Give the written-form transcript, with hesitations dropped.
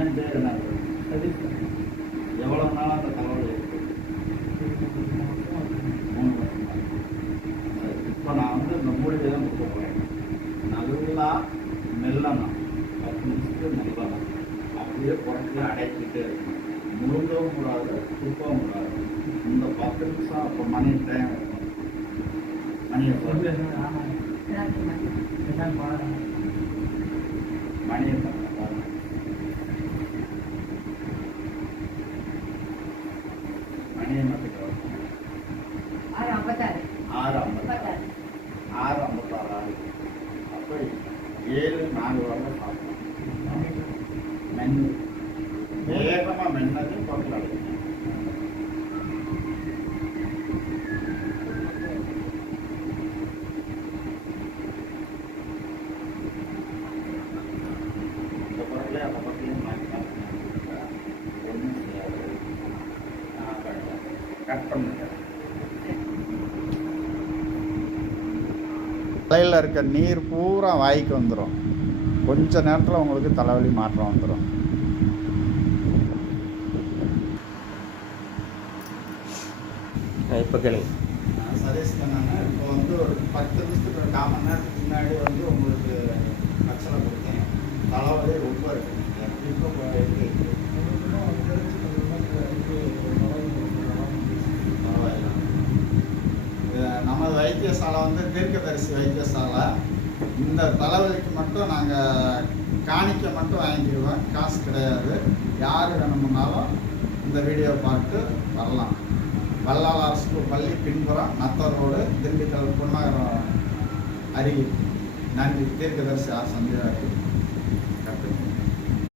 அண்ணன் பேர் என்ன? எவ்வளோ நாள் அந்த தலைவலி இருக்கு? 3 வருஷமா. இப்போ நான் வந்து இந்த மூலிகை தான் கொடுக்க போகிறேன். நல்லா மெல்லணும், 10 நிமிஷத்துக்கு மெல்லணும். அப்படியே புறத்தில் அடைச்சிட்டு முழுங்கவும் கூடாது, துப்பவும் கூடாது. இந்த 10 நிமிஷம் அப்போ மணி டைம் மணியை மணியை மணியை மட்டும் 6:56 ஆகுது. அப்போ 7:04 வரல சாப்பிடணும். மென்னு வேகமாக மென்னது பக்கத்தில் அடைக்கணும். இந்த பக்கத்தில் அந்த பக்கத்துலையும் மாற்றி ஒன்றும் செய்யாது. கட் பண்ணுங்க. தலையில் இருக்க நீர் பூரா வாய்க்கு வந்துடும். கொஞ்ச நேரத்தில் உங்களுக்கு தலைவலி மாற்றம் வந்துடும். இப்போ கேளுங்க. சஜஸ்ட் பண்ணாங்க. இப்போ வந்து ஒரு 10 நிமிஷத்துக்கு 1/4 மணி நேரத்துக்கு முன்னாடி வந்து உங்களுக்கு கச்சலை கொடுத்தேன். தலைவலி ரொம்ப இருக்குது. இப்போ நமது வைத்தியசாலை வந்து தீர்க்கதரிசி வைத்தியசாலை. இந்த தலைவலிக்கு மட்டும் நாங்கள் காணிக்க மட்டும் வாங்கிடுவோம், காசு கிடையாது. யார் வேணுமுன்னாலும் இந்த வீடியோ பார்த்து வரலாம். வல்லால் அரசு பள்ளி பின்புறம், நத்தர் ரோடு, திண்டுக்கல், பொன்னகரம் அருகில். நன்றி. தீர்க்கதரிசி ஆர் சந்திராக்கு.